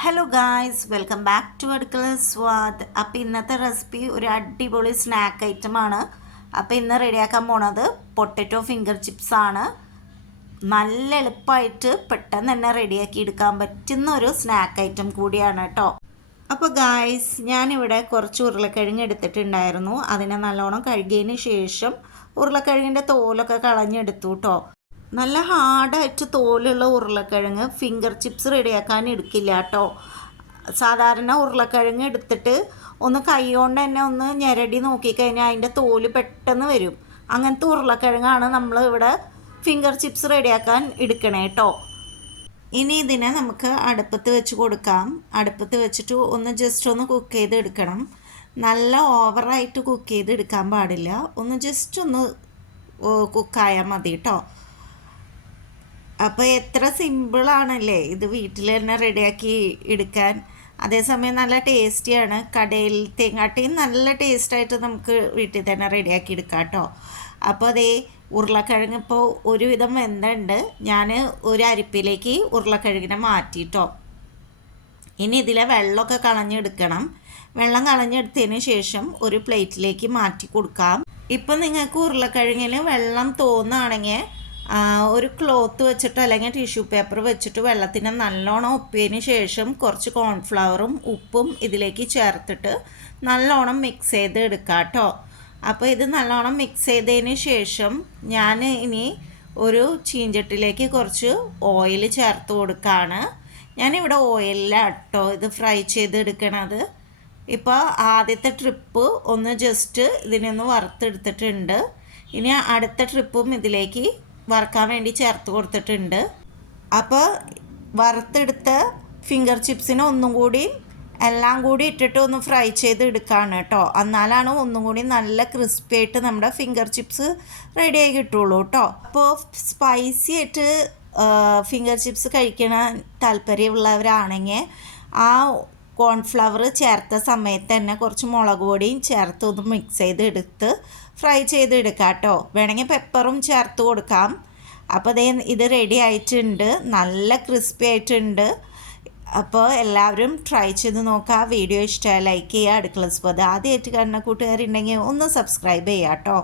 Hello guys, welcome back to Adukkala Swad. അപ്പോൾ ഇന്നത്തെ recipe ഒരു അടിപൊളി സ്നാക്ക് ഐറ്റമാണ്. അപ്പോൾ ഇന്ന് റെഡിയാക്കാൻ പോണത് പൊട്ടറ്റോ ഫിംഗർ ചിപ്സ് ആണ്. നല്ല എളുപ്പമായിട്ട് പെട്ടെന്ന് തന്നെ റെഡിയാക്കി എടുക്കാൻ പറ്റുന്ന ഒരു സ്നാക്ക് ഐറ്റം കൂടിയാണ് കേട്ടോ. അപ്പോൾ ഗായ്സ്, ഞാനിവിടെ കുറച്ച് ഉരുളക്കിഴങ്ങ് എടുത്തിട്ടുണ്ടായിരുന്നു. അതിനെ നല്ലോണം കഴുകിയതിന് ശേഷം ഉരുളക്കിഴങ്ങിൻ്റെ തോലൊക്കെ കളഞ്ഞെടുത്തു കേട്ടോ. നല്ല ഹാർഡായിട്ട് തോലുള്ള ഉരുളക്കിഴങ്ങ് ഫിംഗർ ചിപ്സ് റെഡിയാക്കാൻ എടുക്കില്ല കേട്ടോ. സാധാരണ ഉരുളക്കിഴങ്ങ് എടുത്തിട്ട് ഒന്ന് കൈ കൊണ്ട് തന്നെ ഒന്ന് ഞെരടി നോക്കിക്കഴിഞ്ഞാൽ അതിൻ്റെ തോല് പെട്ടെന്ന് വരും. അങ്ങനത്തെ ഉരുളക്കിഴങ്ങാണ് നമ്മൾ ഇവിടെ ഫിംഗർ ചിപ്സ് റെഡിയാക്കാൻ എടുക്കണേ കേട്ടോ. ഇനി ഇതിനെ നമുക്ക് അടുപ്പത്ത് വെച്ച് കൊടുക്കാം. അടുപ്പത്ത് വെച്ചിട്ട് ഒന്ന് ജസ്റ്റ് ഒന്ന് കുക്ക് ചെയ്ത് എടുക്കണം. നല്ല ഓവറായിട്ട് കുക്ക് ചെയ്ത് എടുക്കാൻ പാടില്ല. ഒന്ന് ജസ്റ്റ് ഒന്ന് കുക്കായാൽ മതി കേട്ടോ. അപ്പോൾ എത്ര സിമ്പിളാണല്ലേ ഇത് വീട്ടിൽ തന്നെ റെഡിയാക്കി എടുക്കാൻ. അതേസമയം നല്ല ടേസ്റ്റിയാണ്. കടയിലത്തെക്കാട്ടിയും നല്ല ടേസ്റ്റായിട്ട് നമുക്ക് വീട്ടിൽ തന്നെ റെഡിയാക്കി എടുക്കാം കേട്ടോ. അപ്പോൾ അതേ ഉരുളക്കിഴങ്ങ് ഇപ്പോൾ ഒരുവിധം വെന്തുണ്ട്. ഞാൻ ഒരു അരിപ്പിലേക്ക് ഉരുളക്കിഴങ്ങിനെ മാറ്റിയിട്ടോ. ഇനി ഇതിലെ വെള്ളമൊക്കെ കളഞ്ഞെടുക്കണം. വെള്ളം കളഞ്ഞെടുത്തതിന് ശേഷം ഒരു പ്ലേറ്റിലേക്ക് മാറ്റി കൊടുക്കാം. ഇപ്പം നിങ്ങൾക്ക് ഉരുളക്കിഴങ്ങിൽ വെള്ളം തോന്നുകയാണെങ്കിൽ ഒരു ക്ലോത്ത് വെച്ചിട്ട് അല്ലെങ്കിൽ ടിഷ്യൂ പേപ്പർ വെച്ചിട്ട് വെള്ളത്തിനെ നല്ലോണം ഉപ്പിയതിന് ശേഷം കുറച്ച് കോൺഫ്ലവറും ഉപ്പും ഇതിലേക്ക് ചേർത്തിട്ട് നല്ലോണം മിക്സ് ചെയ്ത് എടുക്കാം കേട്ടോ. അപ്പോൾ ഇത് നല്ലോണം മിക്സ് ചെയ്തതിന് ശേഷം ഞാൻ ഇനി ഒരു ചീഞ്ചട്ടിലേക്ക് കുറച്ച് ഓയിൽ ചേർത്ത് കൊടുക്കുകയാണ്. ഞാനിവിടെ ഓയിലാണ് കേട്ടോ ഇത് ഫ്രൈ ചെയ്തെടുക്കണത്. ഇപ്പോൾ ആദ്യത്തെ ട്രിപ്പ് ഒന്ന് ജസ്റ്റ് ഇതിനൊന്ന് വറുത്തെടുത്തിട്ടുണ്ട്. ഇനി അടുത്ത ട്രിപ്പും ഇതിലേക്ക് വറുക്കാൻ വേണ്ടി ചേർത്ത് കൊടുത്തിട്ടുണ്ട്. അപ്പോൾ വറുത്തെടുത്ത ഫിംഗർ ചിപ്സിന് ഒന്നും കൂടി എല്ലാം കൂടി ഇട്ടിട്ട് ഒന്ന് ഫ്രൈ ചെയ്ത് എടുക്കുകയാണ് കേട്ടോ. എന്നാലാണ് ഒന്നും കൂടി നല്ല ക്രിസ്പി ആയിട്ട് നമ്മുടെ ഫിംഗർ ചിപ്സ് റെഡിയായി കിട്ടുള്ളൂ കേട്ടോ. അപ്പോൾ സ്പൈസി ആയിട്ട് ഫിംഗർ ചിപ്സ് കഴിക്കണ താല്പര്യമുള്ളവരാണെങ്കിൽ ആ കോൺഫ്ലവർ ചേർത്ത സമയത്ത് തന്നെ കുറച്ച് മുളക് പൊടിയും ചേർത്ത് ഒന്ന് മിക്സ് ചെയ്തെടുത്ത് ഫ്രൈ ചെയ്തെടുക്കാം കേട്ടോ. വേണമെങ്കിൽ പെപ്പറും ചേർത്ത് കൊടുക്കാം. അപ്പോൾ ഇത് റെഡി ആയിട്ടുണ്ട്. നല്ല ക്രിസ്പി ആയിട്ടുണ്ട്. അപ്പോൾ എല്ലാവരും ട്രൈ ചെയ്ത് നോക്കുക. വീഡിയോ ഇഷ്ടമായി ലൈക്ക് ചെയ്യുക. അടുക്കള സ്വാദ് ആദ്യമായിട്ട് കാണുന്ന കൂട്ടുകാരുണ്ടെങ്കിൽ ഒന്ന് സബ്സ്ക്രൈബ് ചെയ്യുക കേട്ടോ.